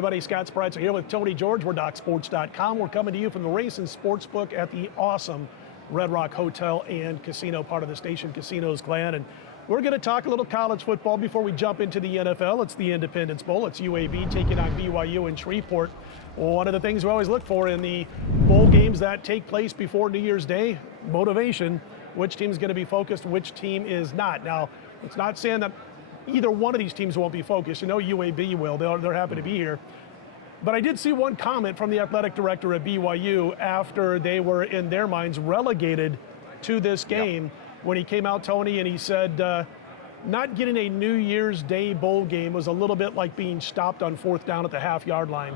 everybody. Scott Spreitzer here with Tony George. We're DocSports.com. We're coming to you from the Race and Sportsbook at the awesome Red Rock Hotel and Casino, part of the Station Casinos clan. And we're going to talk a little college football before we jump into the NFL. It's the Independence Bowl. It's UAB taking on BYU in Shreveport. Well, one of the things we always look for in the bowl games that take place before New Year's Day, motivation. Which team is going to be focused, which team is not. Now, it's not saying that either one of these teams won't be focused. You know, UAB will. They're happy to be here. But I did see one comment from the athletic director at BYU after they were, in their minds, relegated to this game when he came out, Tony, and he said not getting a New Year's Day bowl game was a little bit like being stopped on fourth down at the half-yard line.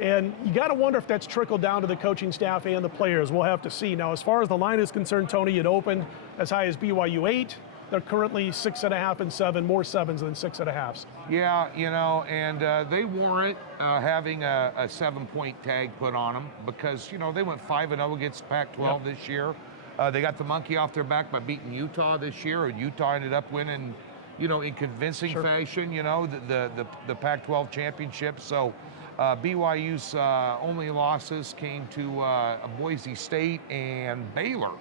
And you got to wonder if that's trickled down to the coaching staff and the players. We'll have to see. Now, as far as the line is concerned, Tony, it opened as high as BYU 8. They're currently 6.5 and 7, more 7s than 6.5s. Yeah, you know, and they warrant having a 7-point tag put on them because, you know, they went 5-0 against Pac-12 this year. They got the monkey off their back by beating Utah this year, and Utah ended up winning, you know, in convincing fashion, you know, the Pac-12 championship. So BYU's only losses came to Boise State and Baylor,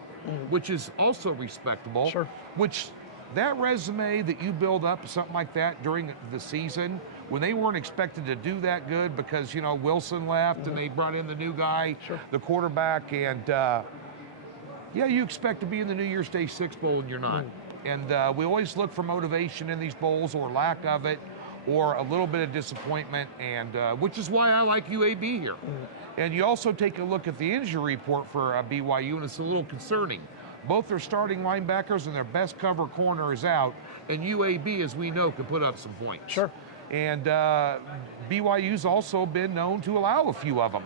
which is also respectable. Which that resume that you build up, something like that during the season, when they weren't expected to do that good because, you know, Wilson left and they brought in the new guy, the quarterback, and yeah, you expect to be in the New Year's Day 6 bowl and you're not. And we always look for motivation in these bowls or lack of it or a little bit of disappointment, and which is why I like UAB here. And you also take a look at the injury report for BYU, and it's a little concerning. Both their starting linebackers and their best cover corner is out, and UAB, as we know, can put up some points. And BYU's also been known to allow a few of them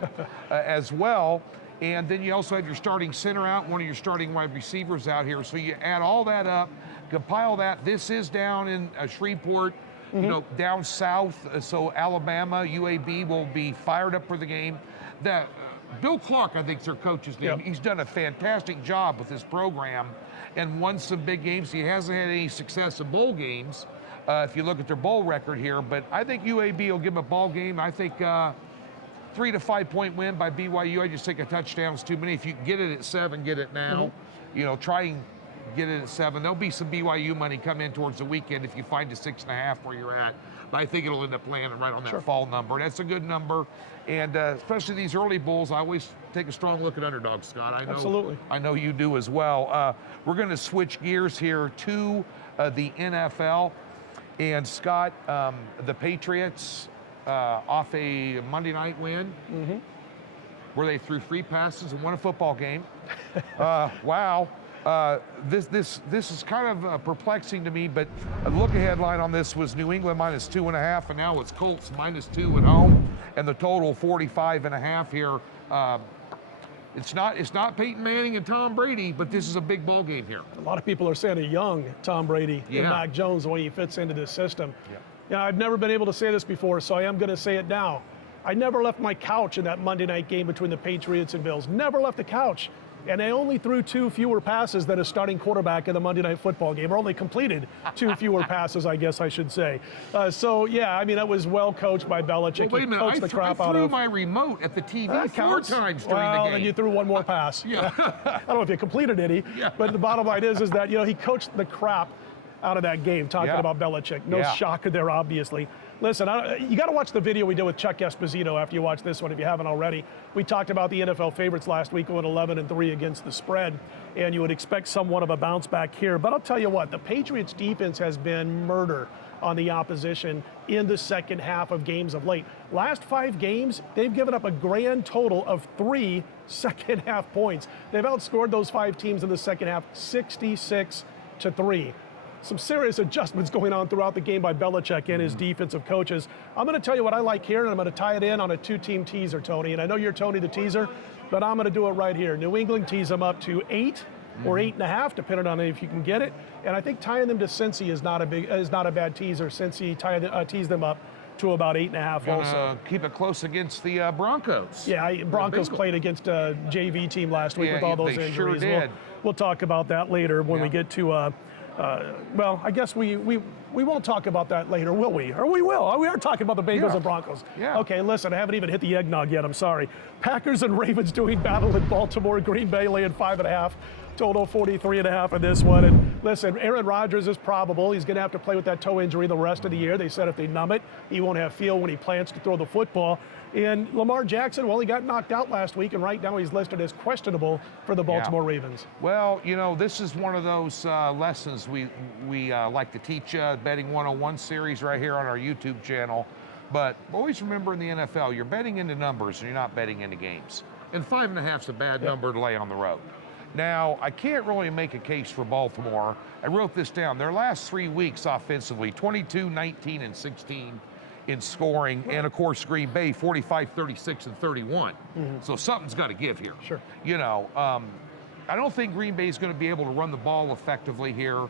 as well. And then you also have your starting center out, one of your starting wide receivers out here. So you add all that up, compile that. This is down in Shreveport, you know, down south. So Alabama, UAB will be fired up for the game. Bill Clark, I think, is their coach's name. He's done a fantastic job with this program and won some big games. He hasn't had any success in bowl games, if you look at their bowl record here. But I think UAB will give them a ball game. I think 3 to 5 point win by BYU. I just think a touchdown's too many. If you can get it at 7, get it now. You know, try and get it at 7. There'll be some BYU money come in towards the weekend if you find a 6.5 where you're at. But I think it'll end up landing right on that fall number. That's a good number. And especially these early bowls, I always take a strong look at underdogs, Scott. I know, I know you do as well. We're going to switch gears here to the NFL. And Scott, the Patriots off a Monday night win, where they threw 3 passes and won a football game. Wow. This is kind of perplexing to me, but a look-ahead line on this was New England minus 2.5, and now it's Colts minus 2 at home, and the total 45.5 here. It's not Peyton Manning and Tom Brady, but this is a big ball game here. A lot of people are saying a young Tom Brady and Mac Jones, the way he fits into this system. Yeah, I've never been able to say this before, so I am going to say it now. I never left my couch in that Monday night game between the Patriots and Bills. Never left the couch. And they only threw 2 fewer passes than a starting quarterback in the Monday Night Football game, or only completed 2 fewer passes, I guess I should say. So, yeah, I mean, that was well coached by Belichick. Well, wait a minute, I threw my remote at the TV 4 times during the game. Then you threw 1 more pass. I don't know if you completed any, but the bottom line is that, you know, he coached the crap out of that game, talking about Belichick. No shocker there, obviously. Listen, you got to watch the video we did with Chuck Esposito after you watch this one, if you haven't already. We talked about the NFL favorites last week going 11-3 against the spread, and you would expect somewhat of a bounce back here. But I'll tell you what, the Patriots defense has been murder on the opposition in the second half of games of late. Last 5 games, they've given up a grand total of 3 second half points. They've outscored those 5 teams in the second half 66-3. Some serious adjustments going on throughout the game by Belichick and his defensive coaches. I'm going to tell you what I like here, and I'm going to tie it in on a 2-team teaser, Tony. And I know you're Tony the teaser, but I'm going to do it right here. New England tees them up to 8 or 8.5, depending on if you can get it. And I think tying them to Cincy is not a bad teaser. Cincy tees them up to about 8.5 also. Keep it close against the Broncos. Yeah, Broncos played against a JV team last week with all those injuries. Sure did. We'll talk about that later when we get to Well, I guess we won't talk about that later, will we? Or we will. We are talking about the Bengals and Broncos. Yeah. Okay, listen, I haven't even hit the eggnog yet. I'm sorry. Packers and Ravens doing battle in Baltimore. Green Bay laying 5.5. Total 43.5 in this one. And listen, Aaron Rodgers is probable. He's going to have to play with that toe injury the rest of the year. They said if they numb it, he won't have feel when he plans to throw the football. And Lamar Jackson, well, he got knocked out last week, and right now he's listed as questionable for the Baltimore Ravens. Well, this is one of those lessons we like to teach Betting 101 series right here on our YouTube channel. But always remember in the NFL, you're betting into numbers and you're not betting into games. And 5.5 is a bad number to lay on the road. Now, I can't really make a case for Baltimore. I wrote this down. Their last 3 weeks offensively, 22, 19, and 16 in scoring. And, of course, Green Bay, 45, 36, and 31. So something's got to give here. Sure. I don't think Green Bay is going to be able to run the ball effectively here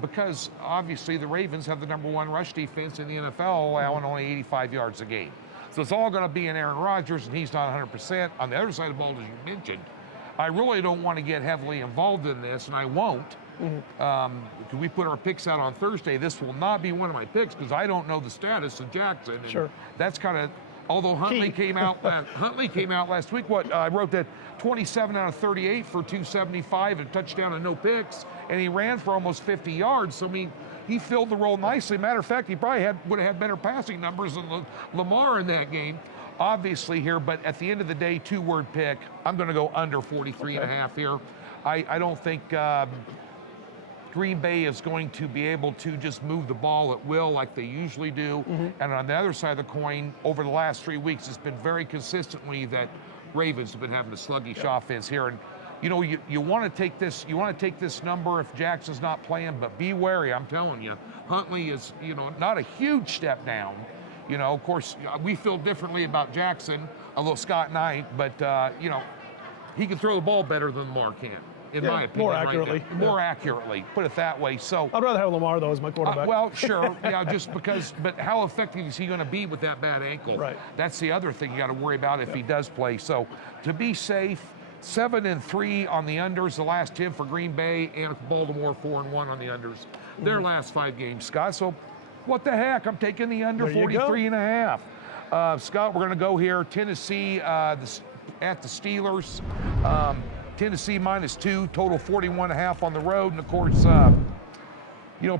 because, obviously, the Ravens have the #1 rush defense in the NFL, allowing only 85 yards a game. So it's all going to be in Aaron Rodgers, and he's not 100%. On the other side of the ball, as you mentioned, I really don't want to get heavily involved in this, and I won't. We put our picks out on Thursday. This will not be one of my picks because I don't know the status of Jackson. Sure. That's kind of, although Huntley came out last week. I wrote that 27 out of 38 for 275, a touchdown and no picks, and he ran for almost 50 yards. So I mean, he filled the role nicely. Matter of fact, he probably would have had better passing numbers than Lamar in that game. Obviously here, but at the end of the day, 2-word pick. I'm going to go under 43.5 here. I don't think Green Bay is going to be able to just move the ball at will like they usually do. And on the other side of the coin, over the last 3 weeks, it's been very consistently that Ravens have been having a sluggish offense here. And you want to take this. You want to take this number if Jackson's not playing, but be wary. I'm telling you, Huntley is not a huge step down. Of course, we feel differently about Jackson, although Scott and I, but, he can throw the ball better than Lamar can, in my opinion. More accurately. More accurately, put it that way. So I'd rather have Lamar, though, as my quarterback. Well, sure, just because, but how effective is he going to be with that bad ankle? Right. That's the other thing you got to worry about if he does play. So to be safe, 7-3 on the unders, the last 10 for Green Bay, and Baltimore 4-1 on the unders. Their last 5 games, Scott. So what the heck? I'm taking the under 43.5. Scott, we're going to go here. Tennessee at the Steelers. Tennessee -2, total 41.5 on the road. And, of course,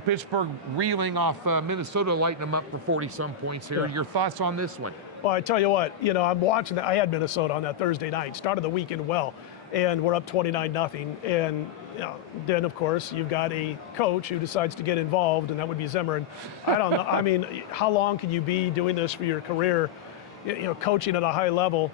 Pittsburgh reeling off Minnesota, lighting them up for 40-some points here. Your thoughts on this one? Well, I tell you what, I'm watching that. I had Minnesota on that Thursday night. Started the weekend well, and we're up 29-0. And then, of course, you've got a coach who decides to get involved, and that would be Zimmer. And I don't know. I mean, how long can you be doing this for your career, coaching at a high level,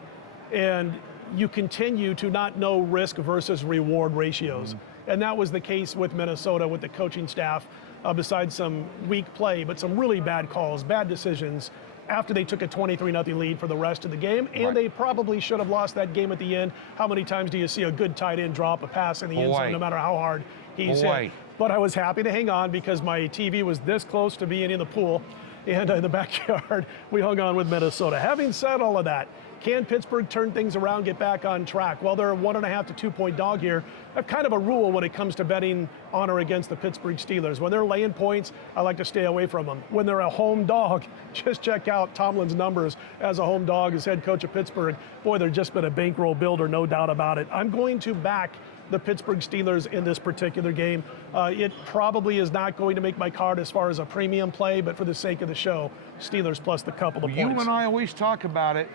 and you continue to not know risk versus reward ratios? And that was the case with Minnesota with the coaching staff, besides some weak play, but some really bad calls, bad decisions after they took a 23-0 lead for the rest of the game. And they probably should have lost that game at the end. How many times do you see a good tight end drop a pass in the end zone, no matter how hard he's hit? But I was happy to hang on because my TV was this close to being in the pool. And in the backyard, we hung on with Minnesota. Having said all of that, can Pittsburgh turn things around, get back on track? Well, they're a 1.5 to 2 point dog here. I have kind of a rule when it comes to betting on or against the Pittsburgh Steelers. When they're laying points, I like to stay away from them. When they're a home dog, just check out Tomlin's numbers as a home dog as head coach of Pittsburgh. Boy, they've just been a bankroll builder, no doubt about it. I'm going to back the Pittsburgh Steelers in this particular game. It probably is not going to make my card as far as a premium play, but for the sake of the show, Steelers plus the couple of points. You and I always talk about it,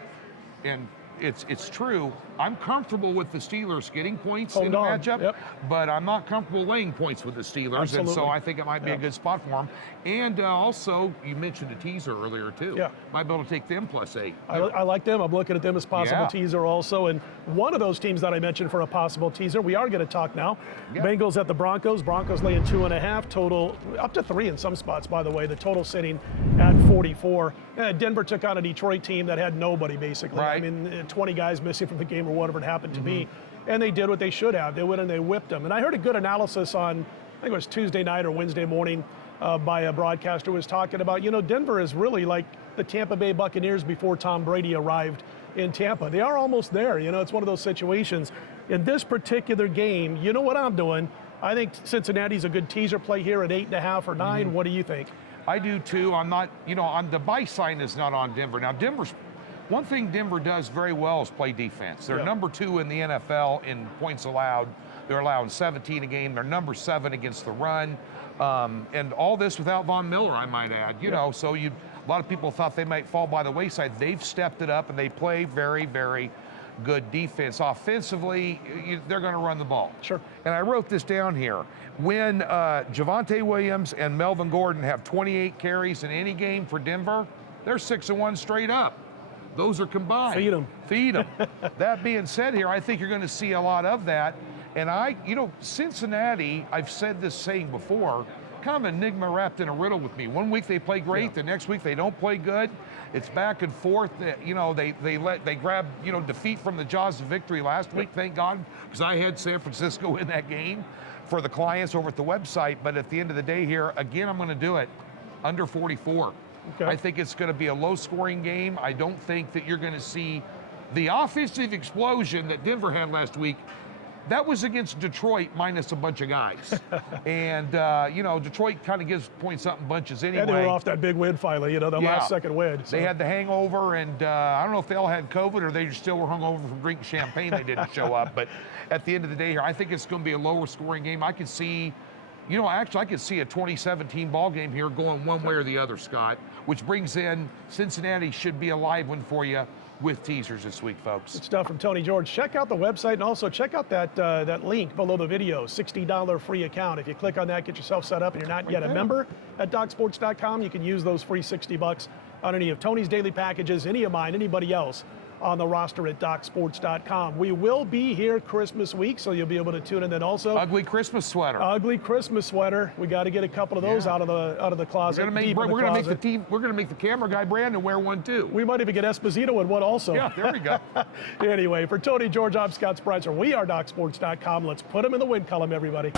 and it's true. I'm comfortable with the Steelers getting points in the matchup, but I'm not comfortable laying points with the Steelers, and so I think it might be a good spot for them. And also, you mentioned a teaser earlier, too. Might be able to take them +8. I like them. I'm looking at them as possible teaser also. And one of those teams that I mentioned for a possible teaser, we are going to talk now. Bengals at the Broncos. Broncos laying 2.5, total up to 3 in some spots, by the way. The total sitting at 44. Denver took on a Detroit team that had nobody, basically. I mean, 20 guys missing from the game or whatever it happened to be. And they did what they should have. They went and they whipped them. And I heard a good analysis on, I think it was Tuesday night or Wednesday morning, by a broadcaster who was talking about, Denver is really like the Tampa Bay Buccaneers before Tom Brady arrived in Tampa. They are almost there. It's one of those situations. In this particular game, you know what I'm doing? I think Cincinnati's a good teaser play here at 8.5 or 9. What do you think? I do too. I'm not, on the buy sign is not on Denver. Now, one thing Denver does very well is play defense. They're number 2 in the NFL in points allowed. They're allowing 17 a game. They're number 7 against the run. And all this without Von Miller, I might add. So a lot of people thought they might fall by the wayside. They've stepped it up, and they play very, very good defense. Offensively, they're going to run the ball. Sure. And I wrote this down here. When Javonte Williams and Melvin Gordon have 28 carries in any game for Denver, they're 6-1 straight up. Those are combined. Feed them. Feed them. That being said here, I think you're going to see a lot of that. And Cincinnati, I've said this saying before, kind of an enigma wrapped in a riddle with me. One week they play great, the next week they don't play good. It's back and forth. They grabbed defeat from the jaws of victory last week, thank God, because I had San Francisco in that game for the clients over at the website. But at the end of the day here, again, I'm going to do it under 44. Okay. I think it's going to be a low-scoring game. I don't think that you're going to see the offensive explosion that Denver had last week. That was against Detroit minus a bunch of guys. And, Detroit kind of gives point-something bunches anyway. And they were off that big win finally, the last-second win. So. They had the hangover, and I don't know if they all had COVID or they still were hungover from drinking champagne. They didn't show up. But at the end of the day here, I think it's going to be a lower-scoring game. I could see, I could see a 2017 ball game here going one way or the other, Scott, which brings in Cincinnati should be a live one for you with teasers this week, folks. Good stuff from Tony George. Check out the website, and also check out that link below the video, $60 free account. If you click on that, get yourself set up, and you're not yet a member at DocSports.com, you can use those free $60 on any of Tony's daily packages, any of mine, anybody else on the roster at DocSports.com. We will be here Christmas week, so you'll be able to tune in. Then also ugly Christmas sweater. Ugly Christmas sweater. We got to get a couple of those out of the closet. We're gonna make the camera guy Brandon wear one too. We might even get Esposito in one also. Yeah, there we go. Anyway, for Tony George, I'm Scott Spreitzer. We are DocSports.com. Let's put them in the win column, everybody.